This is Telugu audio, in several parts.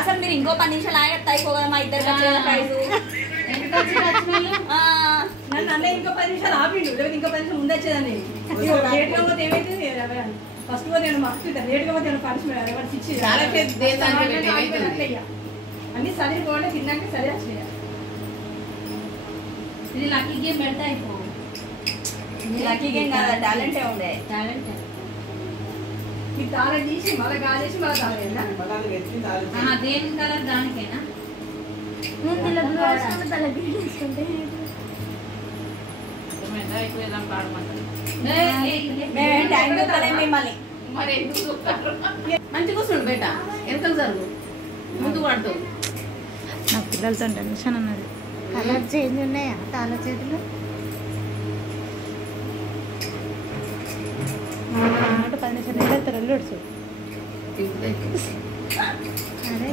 అసలు మీరు ఇంకో 10 నిమిషాలు ఆగేస్తా అయిపోగా మా ఇద్దరు ప్రైజు నన్ను అన్న ఇంకో 10 నిమిషాలు ఆపిండు లేకపోతే ఇంకో 10 నిమిషాలు ముందు వచ్చేదాన్ని లేట్గా పోతే ఏమైతే ఫస్ట్ నేను మస్తు లేట్గా పోతే పనిష్మెంట్ ఇచ్చి అన్ని చదివిపోవడం తిన్నాక సరే వచ్చినాయి ఇది లక్కీ గేమ్ పెడతా అయిపో లక్కీ గేమ్ కాదా టాలెంటే ఉండే టాలెంట్ ఈ తాళ తీసి మళ్ళీ గాలేసి మళ్ళీ తాళేనా దేని కలర్ దానికేనా మిమ్మల్ని మరి ఎందుకు మంచి కూర్చోండి బయట ఎంత జరుగు ముందు పడుతుంది నా పిల్లలతో టెన్షన్ అన్నది కలర్ చేంజ్ ఉన్నాయా తాళ చేతులు 10 నిమిషాలు వెళ్తారు వెళ్ళొచ్చు అరే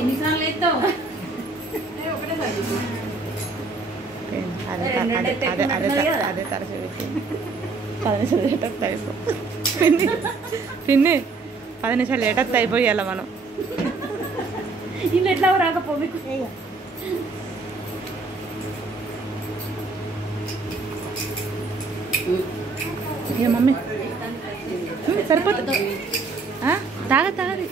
ఎన్నిసార్లు ఎత్తావు అదే తరచు పెట్టింది 10 నిమిషాలు లేటప్ అయిపో పిన్ని 10 నిమిషాలు లేటప్ అయిపోయాల మనం ఇల్లు ఎట్లా రాకపో మీకు ఇక మమ్మీ సరిపోతుంది తాగది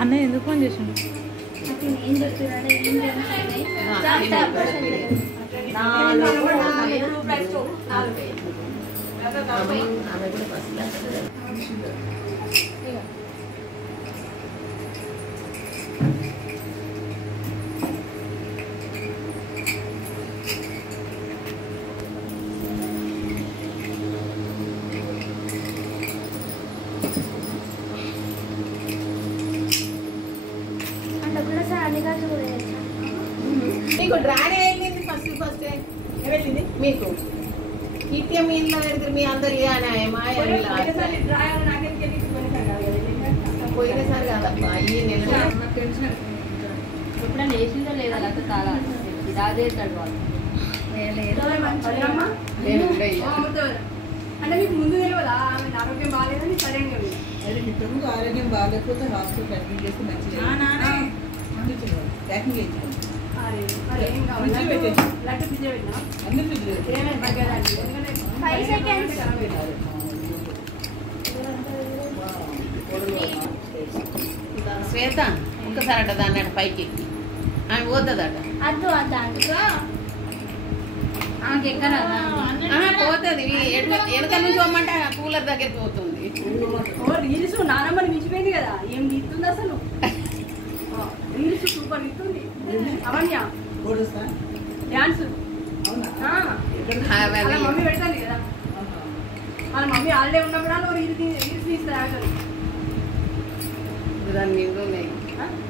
అన్నయ్య ఎందుకు ఫోన్ చేసిండు మీకు డ్రానే వెళ్ళింది ఫస్ట్ వెళ్ళింది మీకు ఈటీఎం ఇంట్లో పెడితే మీ అందరు పోయినసారి కాదబ్బా ఈ నెల ఎప్పుడైనా వేసిందో లేదా లేకపోతే చాలా ఇది అదేస్తాడు వాళ్ళు అంటే మీకు ముందు తెలియదా ఆమె ఆరోగ్యం బాగాలేదని సరైన ఆరోగ్యం బాగాలేకపోతే హాస్పిటల్ అడ్మిట్ చేస్తే మంచిగా ప్యాకింగ్ చేయించాం శ్వేత ఒక్కసారి అట దాన్ని అట పైకి ఆమె పోతుందట అద్దు ఆమెకి ఎక్కడ పోతుంది వెనక నుంచి పోమంటే కూలర్ దగ్గరికి పోతుంది రీల్స్ నానమ్మని మించిపోయింది కదా ఏం తీస్తుంది అసలు రీల్స్ సూపర్ ఇస్తుంది అవన్య డాన్స్ మమ్మీ పెడతాను కదా వాళ్ళ మమ్మీ హాలిడే ఉన్నప్పుడు రీల్స్ తీస్తారు దాని నిండు ఉన్నాయి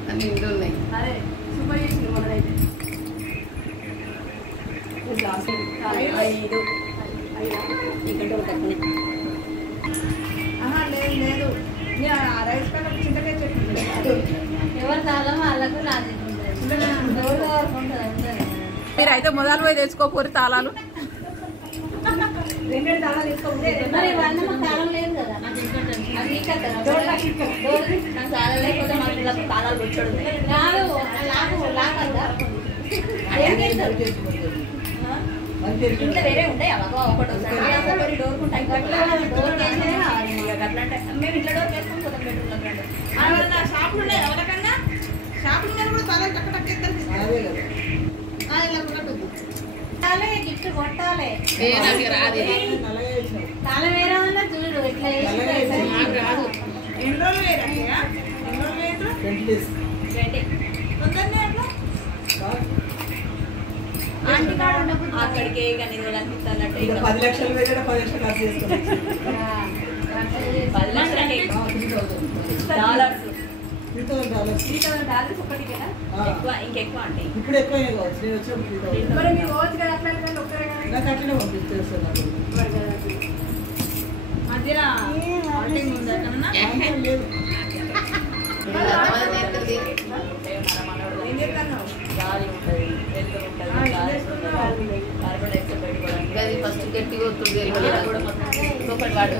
అన్ని నిండు ఉన్నాయి అదే సూపర్ చేసింది మొదలైతే 5 లేదు రైస్ ప్యాకెట్ చింతకాయ చెట్టు ఎవరి తాళం వాళ్ళకు నాది మీరు అయితే మొదలు పోయి తెచ్చుకోపోరు తాళాలు 2 తాళాలు తీసుకోవాలి తాళం లేదు కదా తాళాలు వచ్చాడు ఇంట్లో వేరే ఉంటాయి ఒకటి డోర్ ఉంటాయి డోర్ అట్లా మేము ఇంట్లో డోర్ వేసుకొని పోతాం బెడ్రూమ్ షాపులు ఉన్నాయి ఎవరికన్నా షాపులు కూడా చాలా టక్ గిఫ్ట్ కొట్టాలి తాళ వేరే వల్ల చూడు ఇట్లా రాదు ఎన్ని రోజులు ఆంటీ కాడ ఉన్నప్పుడు అక్కడికే కానీ అనిపిస్తానంటే 10 లక్షలు 10 లక్షలు ఖర్చు చేసుకున్నాం 10 లక్షలకి డాలర్స్ $3,000 ఒకటికేనా ఎక్కువ ఇంకెక్కువ అంటే ఇప్పుడు ఎక్కువనే కావచ్చు నేను వచ్చినప్పుడు మరి మీరు రోజు కదా అట్లా ఒక్కరే నాకు అట్లనే పంపిస్తారు మధ్యలో ఆల్టింగ్ ఉందా కన్నా ఏం చెప్తాను గాలి ఉంటుంది వెలుతురు ఉంటుంది కార్బన్ డైఆక్సైడ్ బయటపడాలి ఫస్ట్ గట్టిగా వస్తుంది ఇంకొకటి వాడు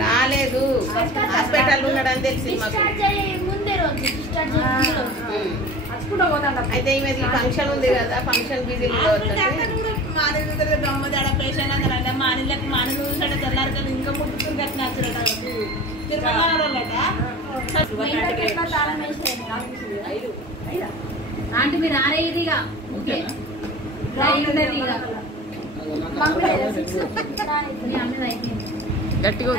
రాలేదు హాస్పిటల్ ఉన్నాడని తెలిసి అయితే ఈమె ఫంక్షన్ ఉంది కదా ఫంక్షన్ బిజీ పేషెంట్ అందరంటే మానిలకు మాని చూసాడు తెల్లారు ఇంకా ముట్టుకుని కట్టినచ్చురట ఆంటీ మీరు ఆరే ఇదిగా ఓకే గట్టిగా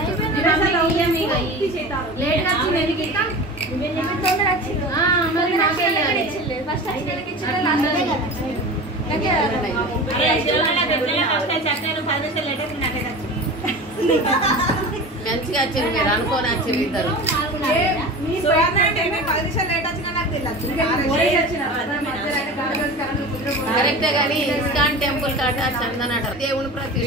మంచిగా వచ్చింది మీరు అనుకోని వచ్చింది ఇద్దరు కరెక్టే కానీ ఇస్కాన్ టెంపుల్ కాట చందనట దేవుని ప్రతి